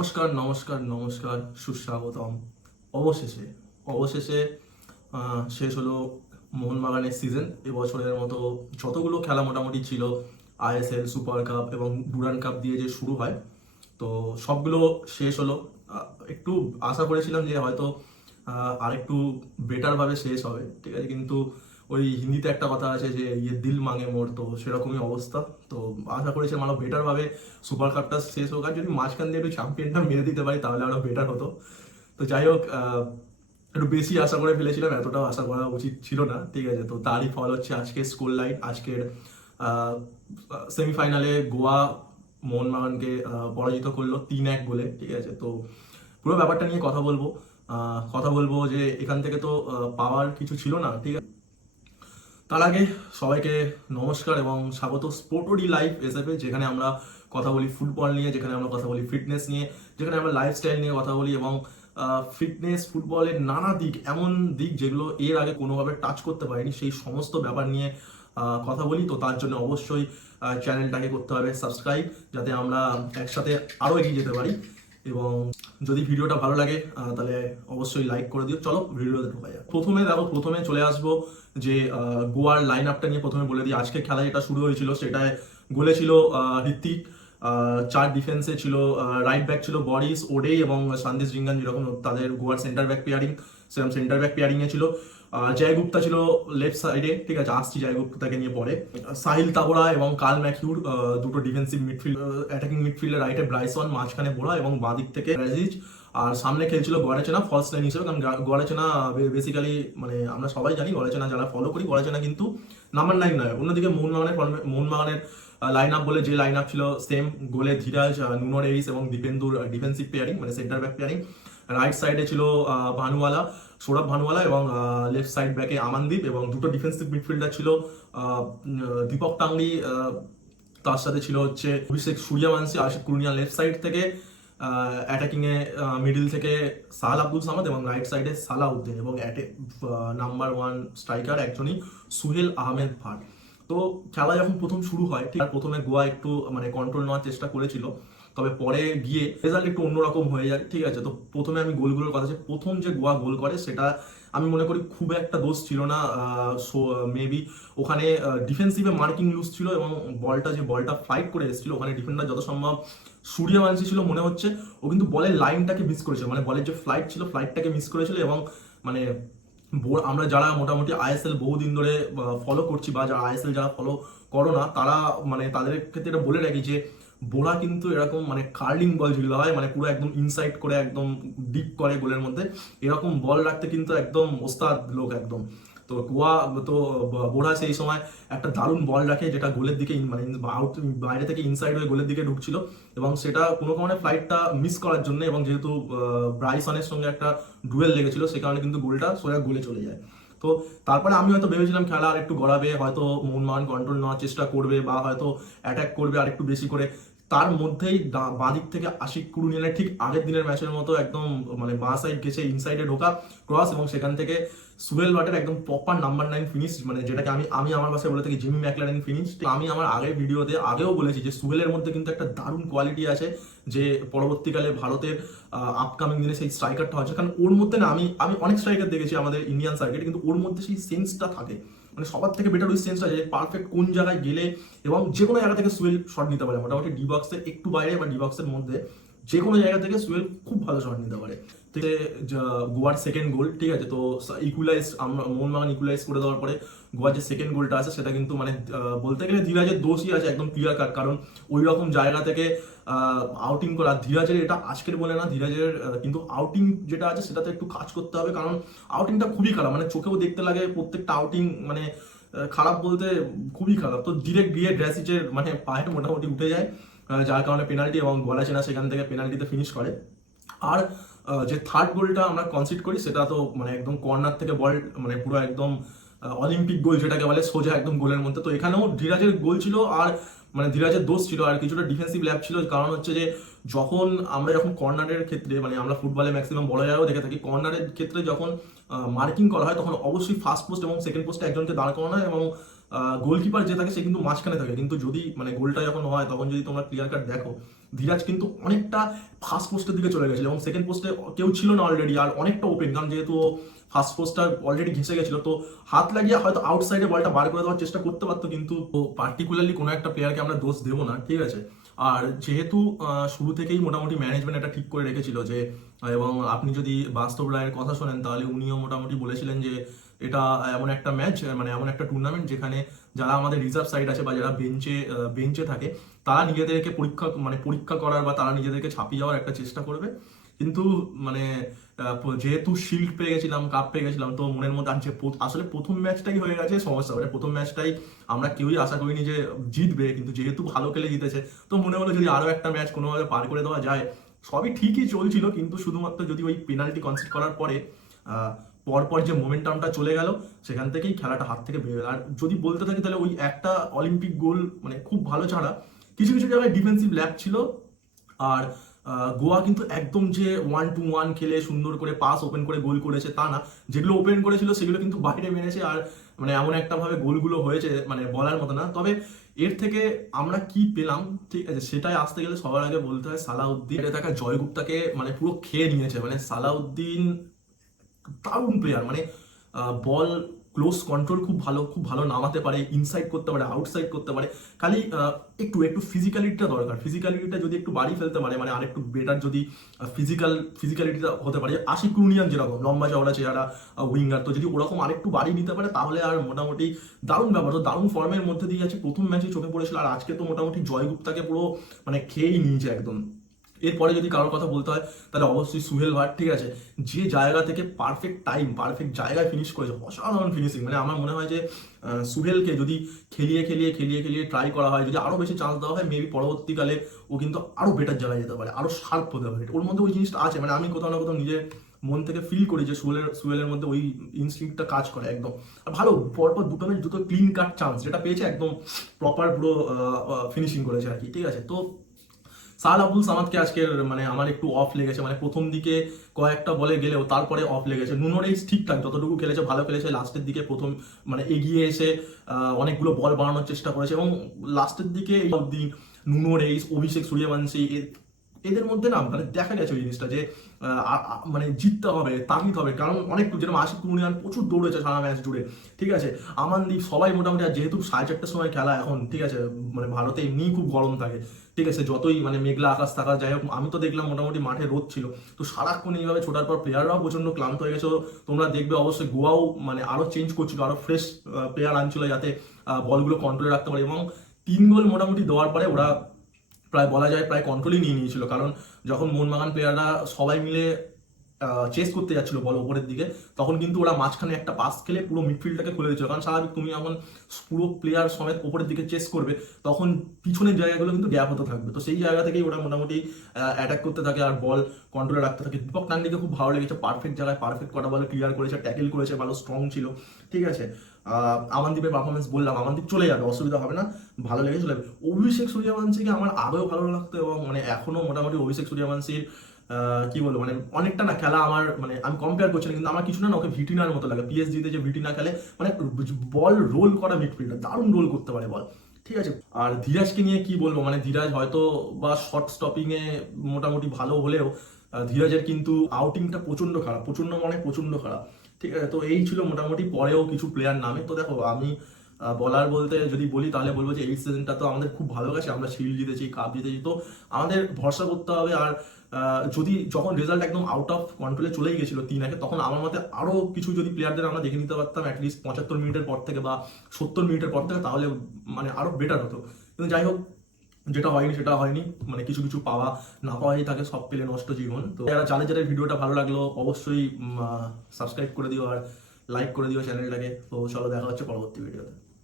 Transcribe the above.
নমস্কার নমস্কার নমস্কার সুস্বাগতম। অবশেষে অবশেষে শেষ হলো মোহনবাগানের সিজন এবছরের মতো যতগুলো খেলা মোটামুটি ছিল আইএসএল সুপার কাপ এবং ডুরান কাপ দিয়ে যে শুরু হয় তো সবগুলো শেষ হলো। একটু আশা করেছিলাম যে হয়তো আহ, আরেকটু বেটারভাবে শেষ হবে ঠিক আছে? কিন্তু ওই হিন্দিতে একটা কথা আছে যে ইয়ে দিল মাঙে মোর তো, সেরকমই অবস্থা। তো আশা করেছিলাম আরও বেটার ভাবে সুপার কাপটা শেষ হোক। আর যদি মাঝখান দিয়ে একটু চ্যাম্পিয়নটা মেরে দিতে পারি, তাহলে আরও বেটার হতো। তো যাই হোক একটু বেশি আশা করে ফেলেছিলাম, এতটাও আশা করা উচিত ছিল না। ঠিক আছে, তো তারই ফল হচ্ছে আজকে স্কুল লাইন আজকের সেমিফাইনালে গোয়া মোহনবাগানকে পরাজিত করল তিন এক বলে ঠিক আছে, তো পুরো ব্যাপারটা নিয়ে কথা বলব। কথা বলব যে এখান থেকে তো পাওয়ার কিছু ছিল না। ঠিক আছে তার আগে সবাইকে নমস্কার এবং স্বাগত স্পোর্টরি লাইফ এসএফে যেখানে আমরা কথা বলি ফুটবল নিয়ে, যেখানে আমরা কথা বলি ফিটনেস নিয়ে, যেখানে আমরা লাইফস্টাইল নিয়ে কথা বলি এবং ফিটনেস ফুটবলের নানা দিক, এমন দিক যেগুলো এর আগে কোনোভাবে টাচ করতে পারিনি, সেই সমস্ত ব্যাপার নিয়ে কথা বলি। তো তার জন্য অবশ্যই চ্যানেলটাকে করতে হবে সাবস্ক্রাইব যাতে আমরা একসাথে আরও এগিয়ে যেতে পারি। এবং যদি ভিডিওটা ভালো লাগে তাহলে অবশ্যই লাইক করে দিও। চলো ভিডিওতে ঢোকা যাক। প্রথমে দেখো, প্রথমে চলে আসব যে গোয়ার লাইন আপটা নিয়ে প্রথমে বলে দিই। আজকে খেলা যেটা শুরু হয়েছিল, সেটায় গোলে ছিল হৃত্বিক চার ডিফেন্সে ছিল রাইট ব্যাক ছিল বরিস ওডে এবং সন্দেশ রিঙ্গান যেরকম তাদের গোয়ার সেন্টার ব্যাক পেয়ারিং সেরকম সেন্টার ব্যাক পেয়ারিং এ ছিল। আহ, জয় গুপ্তা ছিল লেফট সাইডে ঠিক আছে আসছি জয় গুপ্তাকে নিয়ে পরে। সাহিল তাবোরা এবং কাল ম্যাকিউর দুটো ডিফেন্সিভ মিডফিল্ড অ্যাটাকিং মিডফিল্ডে রাইটে ব্রাইসন মাঝখানে বোরা এবং বাঁদিক থেকে রাজিজ। আর সামনে খেলছিল গড়েচেনা ফলস লাইন হিসেবে কারণ গড়েচেনা বেসিক্যালি মানে আমরা সবাই জানি গড়েচেনা যারা ফলো করি গড়েচেনা কিন্তু নাম্বার নাইন নয়। অন্যদিকে মোহনবাগানের মোহনবাগানের লাইন আপ বলে যে লাইন আপ ছিল সেম গোলে ধীরাজ আহ, নুনো রেইস এবং দীপেন্দুর ডিফেন্সিভ পেয়ারিং মানে সেন্টার ব্যাক পেয়ারিং রাইট সাইডে ছিল ভানুওয়ালা সৌরভ ভানুয়ালা এবং লেফট সাইড ব্যাকে আমানদীপ এবং দুটো ডিফেন্সিভ মিডফিল্ডার ছিল দীপক টাংলি তার সাথে ছিল হচ্ছে অভিষেক সূর্যবংশী, আশিক কুরনিয়া লেফট সাইড থেকে অ্যাটাকিং এ মিডল থেকে সাহাল আব্দুল সামাদ এবং রাইট সাইডে সালাউদ্দিন এবং নাম্বার ওয়ান স্ট্রাইকার একজনই সুহেল আহমেদ ভাট। তো খেলা যখন প্রথম শুরু হয়, ঠিক প্রথমে গোয়া একটু মানে কন্ট্রোল নেওয়ার চেষ্টা করেছিল। তবে পরে গিয়ে রেজাল্ট একটু অন্যরকম হয়ে যায়, ঠিক আছে? তো প্রথমে আমি গোলগুলোর কথা প্রথম যে গোয়া গোল করে, সেটা আমি মনে করি খুব একটা দোষ ছিল না। মেবি ওখানে ডিফেন্সিভে মার্কিং লুজ ছিল এবং বলটা যে বলটা ফ্লাইট করে এসেছিল, ওখানে ডিফেন্ডার যত সম্ভব সূর্যবংশী ছিল মনে হচ্ছে। ও কিন্তু বলের লাইনটাকে মিস করেছিল মানে বলের যে ফ্লাইট ছিল ফ্লাইটটাকে মিস করেছিল এবং মানে আমরা যারা মোটামুটি আইএসএল বহুদিন ধরে ফলো করছি বা যারা আইএসএল যারা ফলো করো না, তারা মানে তাদের ক্ষেত্রে এটা বলে রাখি যে, বোরা কিন্তু এরকম মানে কার্লিং বল যেগুলো হয় মানে পুরো একদম ইনসাইড করে একদম ডিপ করে গোলের মধ্যে, এরকম বল রাখতে কিন্তু একদম ওস্তাদ লোক একদম। তো গোয়া তো বোরা সেই সময় একটা দারুণ বল রাখে যেটা গোলের দিকে মানে আউট বাইরে থেকে ইনসাইড হয়ে গোলের দিকে ঢুকছিল এবং সেটা কোনো কারণে ফ্লাইটটা মিস করার জন্য এবং যেহেতু ব্রাইসনের সঙ্গে একটা ডুয়েল লেগেছিল সে কারণে কিন্তু গোলটা সোজা গোলে চলে যায়। তো তারপরে আমি হয়তো ভেবেছিলাম খেলা আর একটু গড়াবে, হয়তো মোহনবাগান কন্ট্রোল নেওয়ার চেষ্টা করবে বা হয়তো অ্যাটাক করবে আর একটু বেশি করে। তার মধ্যেই ডা- বাঁ দিক থেকে আশিক কুরুনিয়ানের ঠিক আগের দিনের ম্যাচের মতো একদম মানে বাঁ সাইড গেছে ইনসাইডে ঢোকা ক্রস এবং সেখান থেকে সুহেল ভাটের একদম প্রপার নাম্বার নাইন ফিনিশ মানে যেটাকে আমি আমি আমার ভাষায় বলে থাকি জিমি ম্যাকলারেন ফিনিশ আমি আমার আগের ভিডিওতে আগেও বলেছি যে সুহেলের মধ্যে কিন্তু একটা দারুণ কোয়ালিটি আছে যে পরবর্তীকালে ভারতের আপকামিং দিনে সেই স্ট্রাইকারটা হচ্ছে কারণ ওর মধ্যে না, আমি আমি অনেক স্ট্রাইকার দেখেছি আমাদের ইন্ডিয়ান সার্কিট কিন্তু ওর মধ্যে সেই সেন্সটা থাকে। মানে সবার থেকে বেটার ওই সেন্সটা যায় পারফেক্ট কোন জায়গায় গেলে এবং যে কোনো জায়গা থেকে সুইল শট নিতে পারে। মোটামুটি ডিবক্সের একটু বাইরে বা ডিবক্সের মধ্যে। যে কোনো জায়গা থেকে সুয়েল খুব ভালো শট নিতে পারে। গোয়ার সেকেন্ড গোল ঠিক আছে? তো ইকুলাইজ মোহনবাগান ইকুলাইজ করে দেওয়ার পরে গোয়ার যে সেকেন্ড গোলটা আছে, সেটা কিন্তু মানে বলতে গেলে ধীরাজের দোষই আছে একদম ক্লিয়ার কাট কারণ ওই রকম জায়গা থেকে আউটিং করা, ধীরাজের এটা আজকের বলে না, ধীরাজের কিন্তু আউটিং যেটা আছে, সেটাতে একটু কাজ করতে হবে, কারণ আউটিংটা খুবই খারাপ মানে চোখেও দেখতে লাগে, প্রত্যেকটা আউটিং মানে খারাপ বলতে খুবই খারাপ। তো ডিরেক্ট গিয়ে ড্রেসিচের মানে পায়ে মোটামুটি উঠে যায়। যার কারণে পেনাল্টি এবং গলাচেনা সেখান থেকে পেনাল্টিতে ফিনিশ করে। আর যে থার্ড গোলটা আমরা কনসিড করি, সেটা তো মানে একদম কর্নার থেকে বল মানে পুরো একদম অলিম্পিক গোল যেটাকে বলে, সোজা একদম গোলের মধ্যে। তো এখানেও ধীরাজের গোল ছিল আর মানে ধীরাজের দোষ ছিল আর কিছুটা ডিফেন্সিভ ল্যাব ছিল। কারণ হচ্ছে যে, যখন আমরা যখন কর্নারের ক্ষেত্রে মানে আমরা ফুটবলে ম্যাক্সিমাম বড় জায়গাও দেখে থাকি কর্নারের ক্ষেত্রে যখন মার্কিং করা হয়, তখন অবশ্যই ফার্স্ট পোস্ট এবং সেকেন্ড পোস্টে একজনকে দাঁড় করানো হয় এবং গোলকিপার যে থাকে, সে কিন্তু মাঝখানে থাকে। কিন্তু যদি মানে গোলটা যখন হয়, তখন যদি তোমরা ক্লিয়ার কাট দেখো, ধীরাজ কিন্তু অনেকটা ফার্স্ট পোস্টের দিকে চলে গেছিল এবং সেকেন্ড পোস্টে কেউ ছিল না অলরেডি আর অনেকটা ওপেন কারণ যেহেতু ফার্স্ট পোস্টটা অলরেডি ঘেসে গেছিল, তো হাত লাগিয়ে হয়তো আউটসাইডে বলটা বার করে দেওয়ার চেষ্টা করতে পারতো, কিন্তু পার্টিকুলারলি কোনো একটা প্লেয়ারকে আমরা দোষ দেবো না, ঠিক আছে? আর যেহেতু শুরু থেকেই মোটামুটি ম্যানেজমেন্ট এটা ঠিক করে রেখেছিল যে, এবং আপনি যদি বাস্তব রায়ের কথা শোনেন, তাহলে উনিও মোটামুটি বলেছিলেন যে এটা এমন একটা ম্যাচ মানে এমন একটা টুর্নামেন্ট যেখানে যারা আমাদের রিজার্ভ সাইড আছে বা যারা বেঞ্চে বেঞ্চে থাকে, তারা নিজেদেরকে পরীক্ষা মানে পরীক্ষা করার বা তারা নিজেদেরকে ছাপিয়ে যাওয়ার একটা চেষ্টা করবে। কিন্তু মানে যেহেতু শিল্ড পেয়ে গেছিলাম কাপ পেয়ে গেছিলাম, তো মনের মধ্যে যে আসলে প্রথম ম্যাচটাই হয়ে গেছে সমস্যা মানে প্রথম ম্যাচটাই আমরা কেউই আশা করিনি যে জিতবে, কিন্তু যেহেতু ভালো খেলে জিতেছে, তো মনে হলো যদি আরও একটা ম্যাচ কোনোভাবে পার করে দেওয়া যায়, সবই ঠিকই চলছিল, কিন্তু শুধুমাত্র যদি ওই পেনাল্টি কনসিড করার পরে পরপর যে মোমেন্টামটা চলে গেল, সেখান থেকেই খেলাটা হাত থেকে বেরিয়ে গেল। আর যদি বলতে থাকি তাহলে ওই একটা অলিম্পিক গোল মানে খুব ভালো ছাড়া কিছু কিছু জায়গায় ডিফেন্সিভ ল্যাপ ছিল। আর গোয়া কিন্তু একদম যে ওয়ান টু ওয়ান খেলে সুন্দর করে পাস ওপেন করে গোল করেছে তা না। যেগুলো ওপেন করেছিল সেগুলো কিন্তু বাইরে মেরেছে আর মানে এমন একটা ভাবে গোলগুলো হয়েছে মানে বলার মতো না। তবে এর থেকে আমরা কি পেলাম, ঠিক আছে, সেটাই আসতে গেলে সবার আগে বলতে হয় সালাউদ্দিন। এটা থাকা জয়গুপ্তাকে মানে পুরো খেয়ে নিয়েছে। মানে সালাউদ্দিন দারুণ প্লেয়ার মানে বল ক্লোজ কন্ট্রোল খুব ভালো খুব ভালো নামাতে পারে ইনসাইড করতে পারে আউটসাইড করতে পারে। খালি একটু একটু ফিজিক্যালিটিটা দরকার। ফিজিক্যালিটিটা যদি একটু বাড়ি ফেলতে পারে মানে আরেকটু বেটার যদি ফিজিক্যাল ফিজিক্যালিটিটা হতে পারে। আশিক ক্রুনিয়ান যেরকম, লম্বা চওড়া চেহারা উইঙ্গার তো যদি ওরকম আরেকটু বাড়ি নিতে পারে, তাহলে আর মোটামুটি দারুণ ব্যাপার। তো দারুণ ফর্মের মধ্যে দিয়ে আছে, প্রথম ম্যাচে চোখে পড়েছিল, আর আজকে তো মোটামুটি জয়গুপ্তাকে পুরো মানে খেয়েই নিয়েছে একদম। এরপরে যদি কারোর কথা বলতে হয়, তাহলে অবশ্যই সুহেল ভাট, ঠিক আছে? যে জায়গা থেকে পারফেক্ট টাইম পারফেক্ট জায়গায় ফিনিশ করেছে, অসাধারণ ফিনিশিং মানে আমার মনে হয় যে সুহেলকে যদি খেলিয়ে খেলিয়ে খেলিয়ে খেলিয়ে ট্রাই করা হয়, যদি আরও বেশি চান্স দেওয়া হয় মেবি পরবর্তীকালে ও কিন্তু আরও বেটার জায়গায় যেতে পারে আরও শার্প হতে পারে। ওর মধ্যে ওই জিনিসটা আছে মানে আমি কোথাও না কোথাও নিজে মন থেকে ফিল করি যে সুহেলের সুহেলের মধ্যে ওই ইনস্টিংক্টটা কাজ করে একদম। আর ভালো, পরপর দুটো ম্যাচ দুটো ক্লিন কাট চান্স যেটা পেয়েছে একদম প্রপার পুরো ফিনিশিং করেছে আর কি, ঠিক আছে? তো সাল আবুল সামাদকে আজকের মানে আমার একটু অফ লেগেছে মানে প্রথম দিকে কয়েকটা বলে গেলেও তারপরে অফ লেগেছে। নুনোর এই ঠিকঠাক যতটুকু খেলেছে, ভালো খেলেছে লাস্টের দিকে প্রথম মানে এগিয়ে এসে অনেকগুলো বল বানানোর চেষ্টা করেছে এবং লাস্টের দিকে এই অব্দি নুনো রেইস অভিষেক সূর্যবংশী এদের মধ্যে না মানে দেখা গেছে ওই জিনিসটা যে মানে জিততে হবে, তাগিদ হবে। কারণ অনেক যেরকম আশিক কুরুনিয়ান প্রচুর দৌড়েছে সারা ম্যাচ জুড়ে, ঠিক আছে? আমানদীপ সবাই মোটামুটি, আর যেহেতু সাড়ে চারটার সময় খেলা এখন, ঠিক আছে? মানে ভারতে এমনিই খুব গরম থাকে, ঠিক আছে? যতই মানে মেঘলা আকাশ থাকা যাই হোক, আমি তো দেখলাম মোটামুটি মাঠে রোদ ছিল। তো সারাক্ষণ এইভাবে ছোটার পর প্লেয়াররাও প্রচণ্ড ক্লান্ত হয়ে গেছে। তোমরা দেখবে অবশ্যই গোয়াও মানে আরও চেঞ্জ করছিল আরও ফ্রেশ প্লেয়ার আনছিল যাতে বলগুলো কন্ট্রোলে রাখতে পারে। এবং তিন গোল মোটামুটি দেওয়ার পরে ওরা প্রায় বলা যায় প্রায় কন্ট্রোলই নিয়ে নিয়েছিল। কারণ যখন মোহনবাগান প্লেয়াররা সবাই মিলে চেস করতে যাচ্ছিল বল ওপরের দিকে, তখন কিন্তু ওরা মাঝখানে একটা পাস খেলে পুরো মিডফিল্ডটাকে খুলে দিচ্ছিল কারণ স্বাভাবিক তুমি যখন পুরো প্লেয়ার সমেত ওপরের দিকে চেস করবে, তখন পিছনের জায়গাগুলো কিন্তু গ্যাপ হতে থাকবে। তো সেই জায়গা থেকেই ওরা মোটামুটি অ্যাটাক করতে থাকে আর বল কন্ট্রোলে রাখতে থাকে। দীপক টান্ডিকে খুব ভালো লেগেছে। পারফেক্ট জায়গায় পারফেক্ট কটা বলে ক্লিয়ার করেছে ট্যাকেল করেছে, ভালো স্ট্রং ছিল। ঠিক আছে? আমানদীপের পারফরমেন্স বললাম আমানদীপ চলে যাবে, অসুবিধা হবে না, ভালো লেগে চলে যাবে। অভিষেক সূর্যবংশীকে আমার আগেও ভালো লাগতো এবং মানে এখনও মোটামুটি অভিষেক সূর্যবংশীর কি বলব মানে অনেকটা না খেলা আমার মানে আমি কম্পেয়ার করছি না, কিন্তু আমার কিছু না ওকে ভিটিনার মতো লাগে। পিএসজিতে যে ভিটিনা খেলে মানে বল রোল করা মিডফিল্ডার দারুণ রোল করতে পারে বল ঠিক আছে? আর ধীরাজকে নিয়ে কি বলব মানে ধীরাজ হয়তো বা শর্ট স্টপিংয়ে মোটামুটি ভালো হলেও ধীরাজের কিন্তু আউটিংটা প্রচণ্ড খারাপ প্রচণ্ড মানে প্রচণ্ড খারাপ। ঠিক আছে, তো এই ছিল মোটামুটি পরেও কিছু প্লেয়ার নামে। তো দেখো, আমি বলার বলতে যদি বলি, তাহলে বলব যে এই সিজনটা তো আমাদের খুব ভালো গেছে। আমরা শিল্ড জিতেছি কাপ জিতেছি। তো আমাদের ভরসা করতে হবে আর যদি যখন রেজাল্ট একদম আউট অফ কন্ট্রোলে চলেই গেছিল তিন একে, তখন আমার মতে আরও কিছু যদি প্লেয়ারদের আমরা দেখে নিতে পারতাম অ্যাটলিস্ট পঁচাত্তর মিনিটের পর থেকে বা সত্তর মিনিটের পর থেকে, তাহলে মানে আরও বেটার হতো। কিন্তু যাই হোক যেটা হয়নি সেটা হয়নি মানে কিছু কিছু পাওয়া না পাওয়াই থাকে সব পেলে নষ্ট জীবন। তো যারা জানে যাদের ভিডিওটা ভালো লাগল, অবশ্যই সাবস্ক্রাইব করে দিও আর লাইক করে দিও চ্যানেলটাকে তো চলো দেখা হচ্ছে পরবর্তী ভিডিওতে